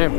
Sip.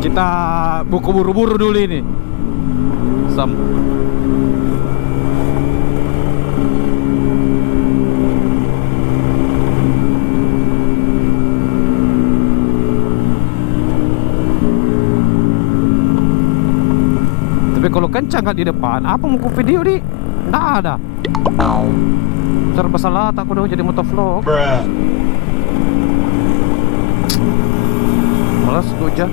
Kita buku buru-buru dulu ini. Tapi kalau kencang kan di depan, apa mau video di? Nggak ada. Serba salah, tak udah jadi motovlog. Malas gue aja.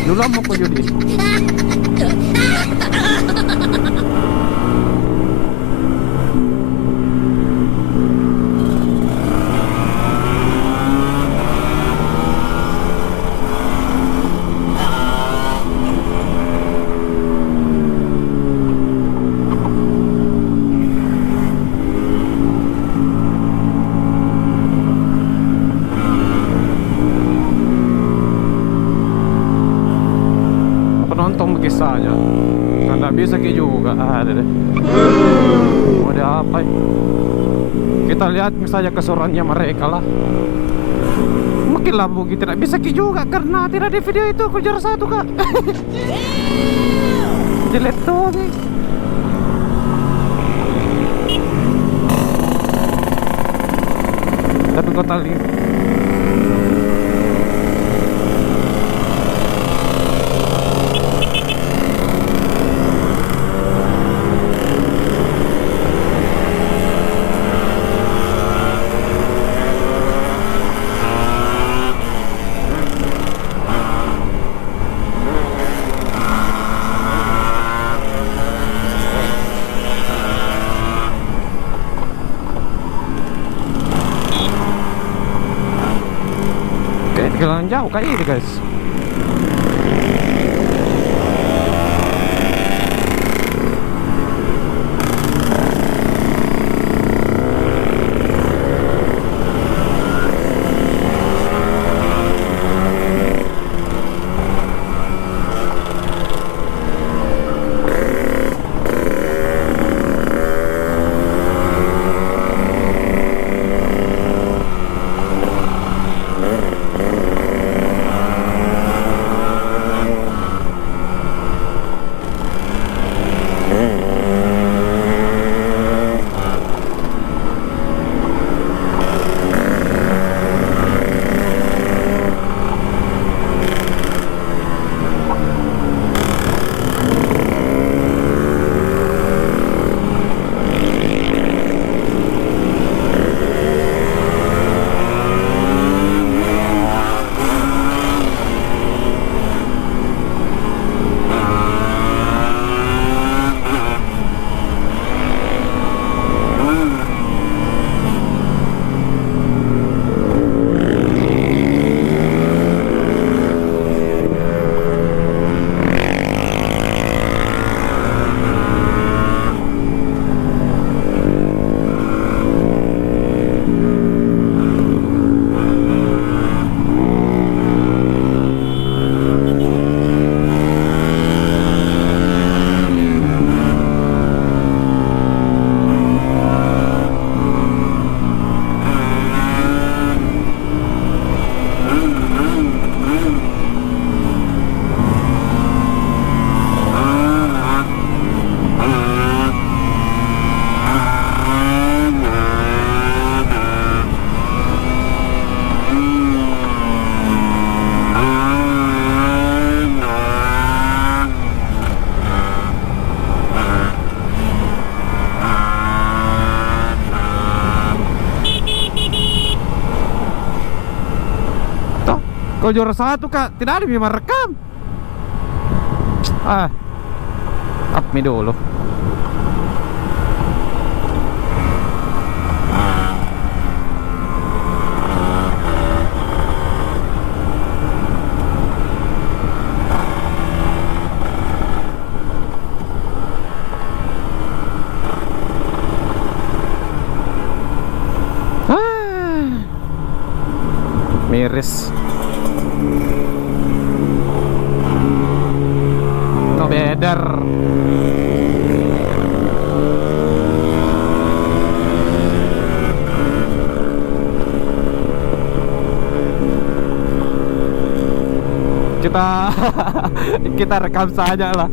Dulu mau kau jadi. Penonton kisahnya nggak bisa kayak juga ada deh. Mau ada apa ya? Kita lihat misalnya keseruannya mereka lah. Makin lah bu, tidak bisa kayak juga karena tidak ada video itu kejar satu kak. Jelek tuh nih. Tapi kau tahu jalan jauh kayak ini guys. Kalau juara satu kak, tidak ada yang merekam. Up me dulu. Miris. No better. Kita rekam saja lah.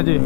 Aja.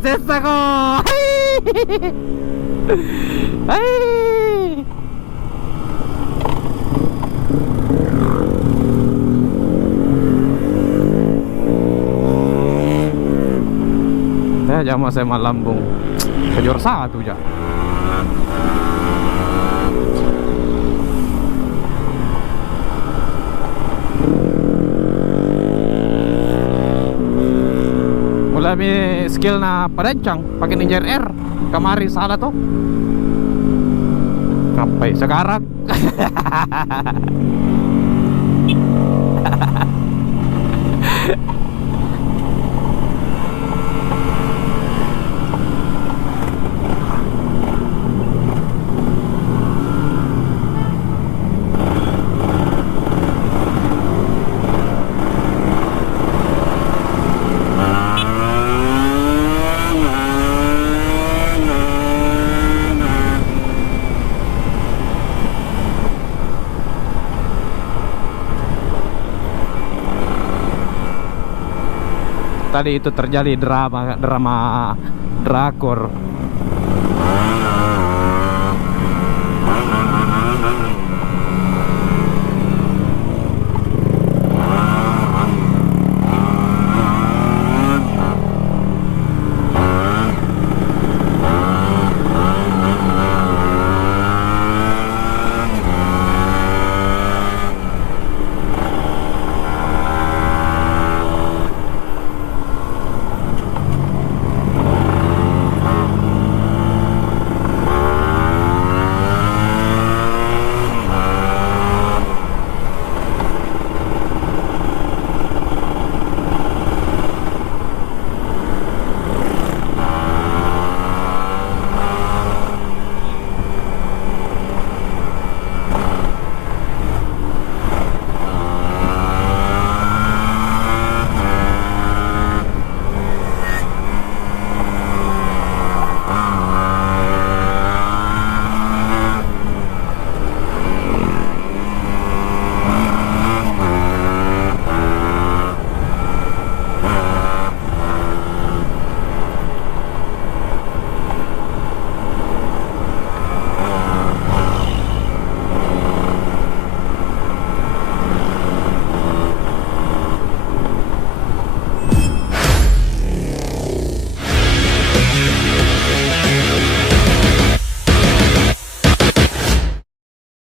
Sensa ko. Hai. Saya jama saya lambung. Kejor satu aja. Mulai skill na padancang pakai Ninja R kamari salah tuh. Sampai sekarang. Tadi itu terjadi drama drakor